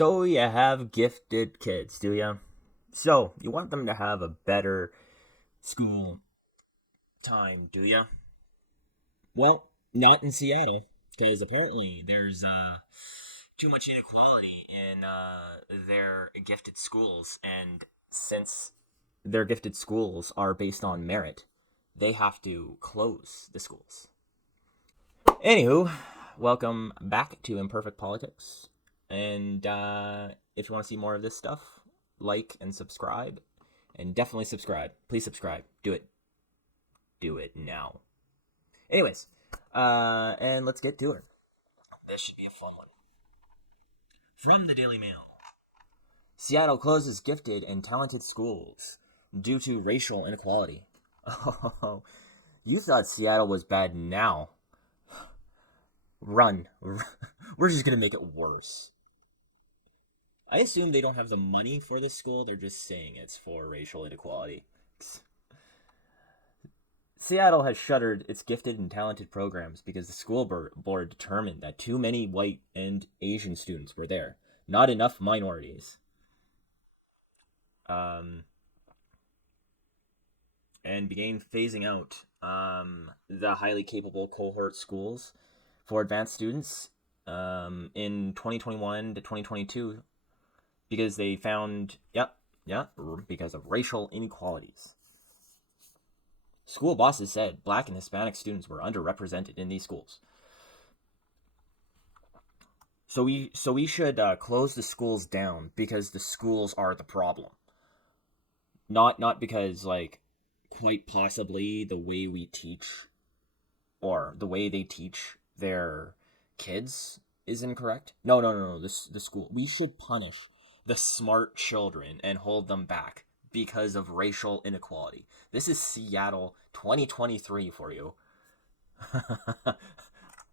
So you have gifted kids, do you? So you want them to have a better school time, do you? Well, not in Seattle, because apparently there's too much inequality in their gifted schools, and since their gifted schools are based on merit, they have to close the schools. Anywho, welcome back to Imperfect Politics. And if you want to see more of this stuff, like and subscribe. And definitely subscribe. Please subscribe. Do it. Do it now. Anyways, and let's get to it. This should be a fun one. From the Daily Mail, Seattle closes gifted and talented schools due to racial inequality. Oh, you thought Seattle was bad now. Run. We're just going to make it worse. I assume they don't have the money for this school. They're just saying it's for racial inequality. Seattle has shuttered its gifted and talented programs because the school board determined that too many white and Asian students were there, not enough minorities. And began phasing out the highly capable cohort schools for advanced students in 2021 to 2022 because they found, because of racial inequalities. School bosses said Black and Hispanic students were underrepresented in these schools. So we should close the schools down because the schools are the problem. Not because, like, quite possibly the way we teach or the way they teach their kids is incorrect. No. The school. We should punish the smart children and hold them back because of racial inequality. This is Seattle 2023 for you.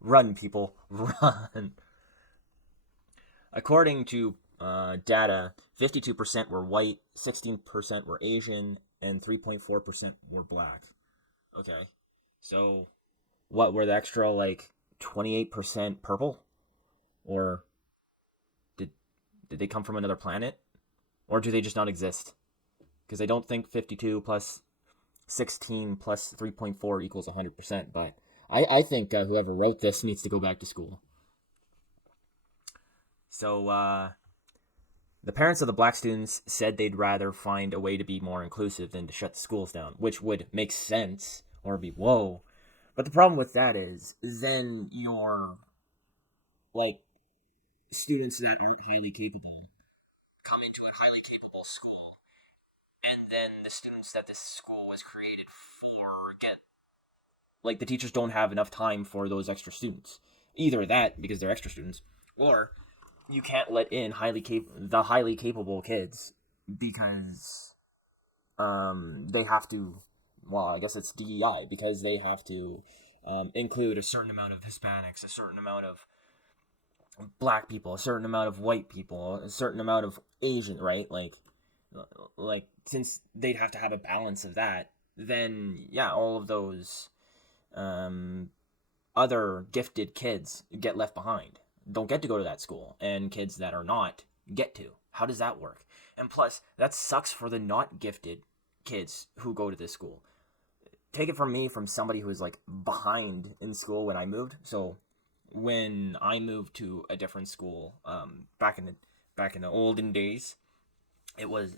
Run, people, run. According to data, 52% were white, 16% were Asian, and 3.4% were Black. Okay, so what were the extra, like, 28% purple? Or did they come from another planet? Or do they just not exist? Because I don't think 52 plus 16 plus 3.4 equals 100%, but I think whoever wrote this needs to go back to school. So, the parents of the Black students said they'd rather find a way to be more inclusive than to shut the schools down, which would make sense, or be whoa. But the problem with that is, then your, like, students that aren't highly capable come into a highly capable school, and then the students that this school was created for get, like, the teachers don't have enough time for those extra students. Either that, because they're extra students, or you can't let in the highly capable kids because they have to, well, I guess it's DEI, because they have to include a certain amount of Hispanics, a certain amount of Black people, a certain amount of white people, a certain amount of Asian, right? Like since they'd have to have a balance of that, then yeah, all of those other gifted kids get left behind, don't get to go to that school, and kids that are not get to. How does that work? And plus, that sucks for the not gifted kids who go to this school. Take it from me, from somebody who was, like, behind in school when I moved. So when I moved to a different school, back in the olden days, it was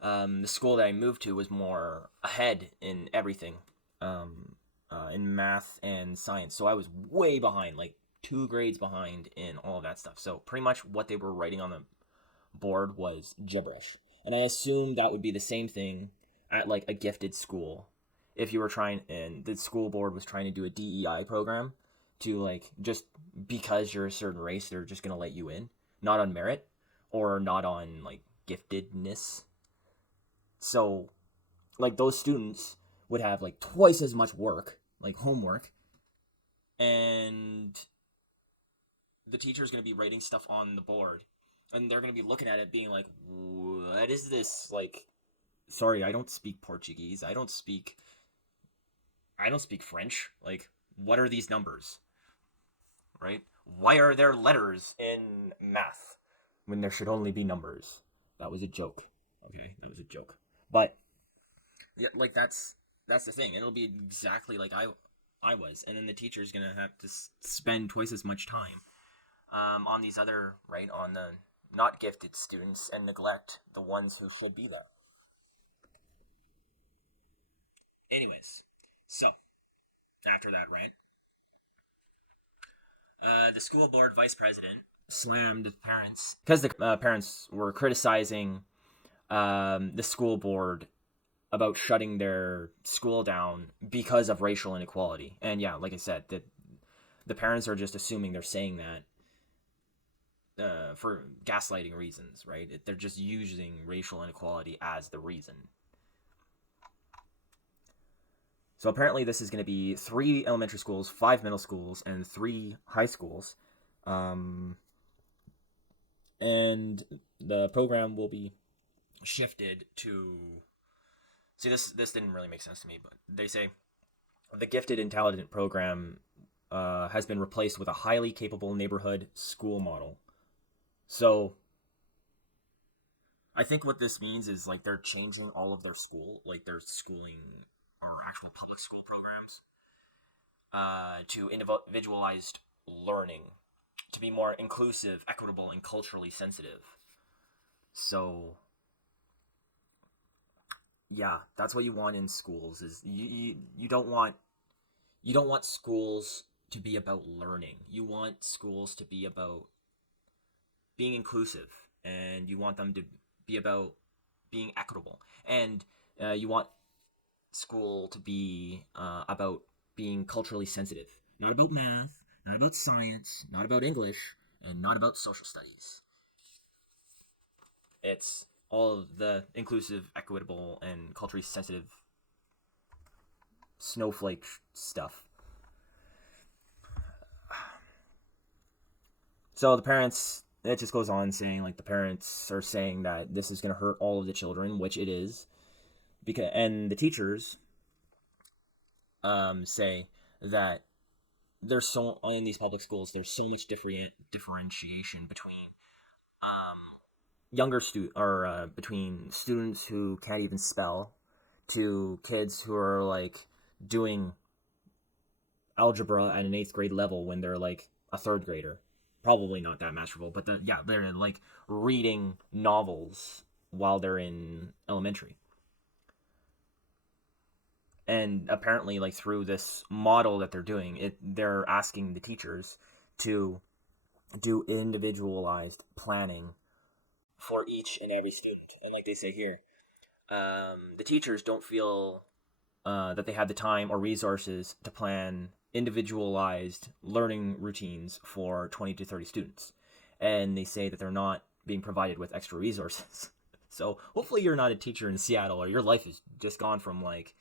the school that I moved to was more ahead in everything, in math and science. So I was way behind, like 2 grades behind in all of that stuff. So pretty much what they were writing on the board was gibberish. And I assumed that would be the same thing at, like, a gifted school. If you were trying, and the school board was trying to do a DEI program to, like, just because you're a certain race, they're just going to let you in, not on merit or not on, like, giftedness. So, like, those students would have, like, twice as much work, like homework, and the teacher's going to be writing stuff on the board, and they're going to be looking at it being like, what is this? Like, sorry, I don't speak Portuguese. I don't speak French. Like, what are these numbers? Right? Why are there letters in math? when there should only be numbers. That was a joke. Okay, that was a joke. But yeah, like that's the thing. It'll be exactly like I was, and then the teacher's gonna have to spend twice as much time on these other on the not gifted students and neglect the ones who should be there. Anyways, so after that rant, the school board vice president slammed the parents because the parents were criticizing the school board about shutting their school down because of racial inequality. And yeah, like I said, the parents are just assuming they're saying that for gaslighting reasons, right? They're just using racial inequality as the reason. So apparently, this is going to be 3 elementary schools, 5 middle schools, and 3 high schools. Um, and the program will be shifted to. See, this didn't really make sense to me, but they say the gifted and talented program has been replaced with a highly capable neighborhood school model. So I think what this means is like they're changing all of their school, like their schooling or actual public school programs, to individualized learning, to be more inclusive, equitable, and culturally sensitive. So yeah, that's what you want in schools. Is you don't want schools to be about learning. You want schools to be about being inclusive, and you want them to be about being equitable, and you want school to be about being culturally sensitive, not about math, not about science, not about English, and not about social studies. It's all of the inclusive, equitable, and culturally sensitive snowflake stuff. So the parents, it just goes on saying like the parents are saying that this is going to hurt all of the children, which it is, because and the teachers say that there's so in these public schools there's so much differentiation between um, younger between students who can't even spell to kids who are like doing algebra at an 8th grade level when they're like a 3rd grader. Probably not that masterful, but they're like reading novels while they're in elementary. And apparently, like through this model that they're doing, they're asking the teachers to do individualized planning for each and every student. And like they say here, the teachers don't feel that they have the time or resources to plan individualized learning routines for 20 to 30 students. And they say that they're not being provided with extra resources. So hopefully you're not a teacher in Seattle, or your life has just gone from like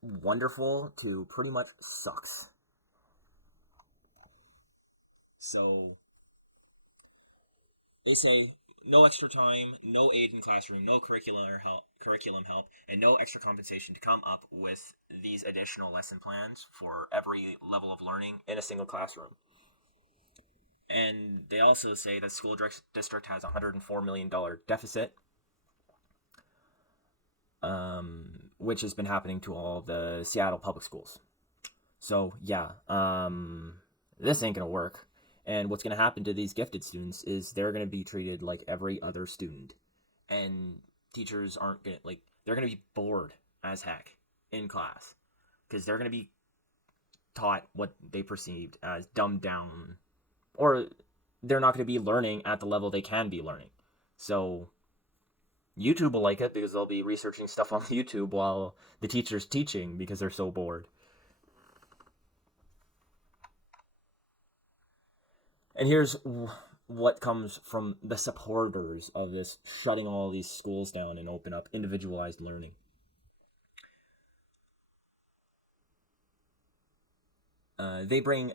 wonderful to pretty much sucks. So they say no extra time, no aid in classroom, no curriculum help, and no extra compensation to come up with these additional lesson plans for every level of learning in a single classroom. And they also say that school district has a $104 million deficit, which has been happening to all the Seattle public schools. So yeah, this ain't gonna work. And what's gonna happen to these gifted students is they're gonna be treated like every other student, and teachers aren't gonna like they're gonna be bored as heck in class because they're gonna be taught what they perceived as dumbed down, or they're not gonna be learning at the level they can be learning. So YouTube will like it because they'll be researching stuff on YouTube while the teacher's teaching because they're so bored. And here's what comes from the supporters of this shutting all these schools down and open up individualized learning. They bring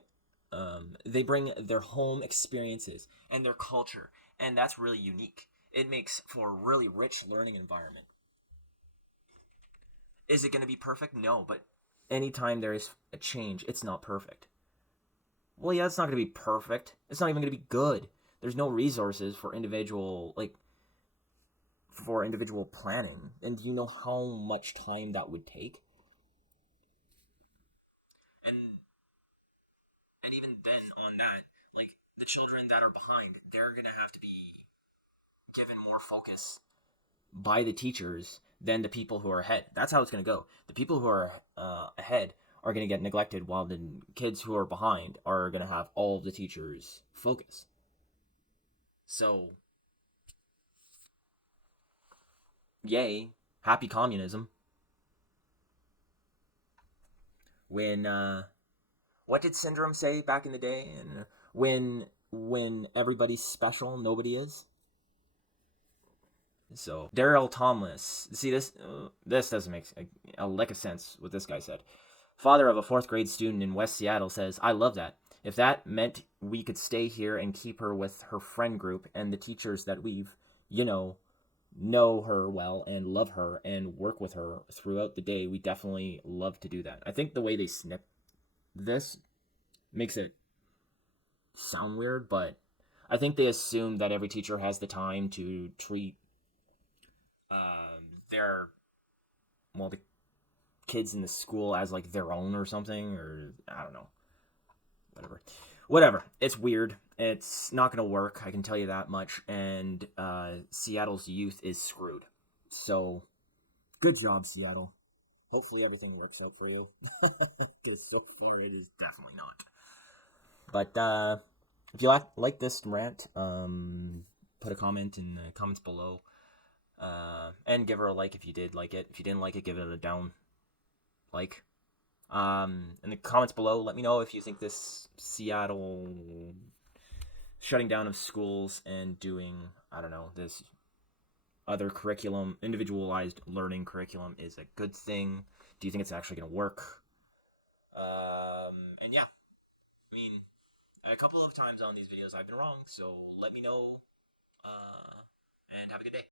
their home experiences and their culture, and that's really unique. It makes for a really rich learning environment. Is it going to be perfect? No, but anytime there is a change, it's not perfect. Well, yeah, it's not going to be perfect. It's not even going to be good. There's no resources for individual planning. And do you know how much time that would take? And and even then on that, like the children that are behind, they're gonna have to be given more focus by the teachers than the people who are ahead. That's how it's going to go. The people who are ahead are going to get neglected, while the kids who are behind are going to have all of the teachers' focus. So, yay, happy communism. When what did Syndrome say back in the day? And when everybody's special, nobody is. So Daryl Thomas. See this doesn't make a lick of sense what this guy said. Father of a fourth grade student in West Seattle says, "I love that. If that meant we could stay here and keep her with her friend group and the teachers that we've, you know her well and love her and work with her throughout the day, we definitely love to do that." I think the way they snip this makes it sound weird, but I think they assume that every teacher has the time to treat their the kids in the school as like their own or something, or I don't know, whatever. It's weird. It's not gonna work, I can tell you that much. And Seattle's youth is screwed. So good job, Seattle. Hopefully everything works out for you, because so far it is definitely not. But if you like this rant, put a comment in the comments below. And give her a like if you did like it. If you didn't like it, give it a down like. In the comments below, let me know if you think this Seattle shutting down of schools and doing, I don't know, this other curriculum, individualized learning curriculum, is a good thing. Do you think it's actually going to work? And yeah, I mean, a couple of times on these videos I've been wrong, so let me know, and have a good day.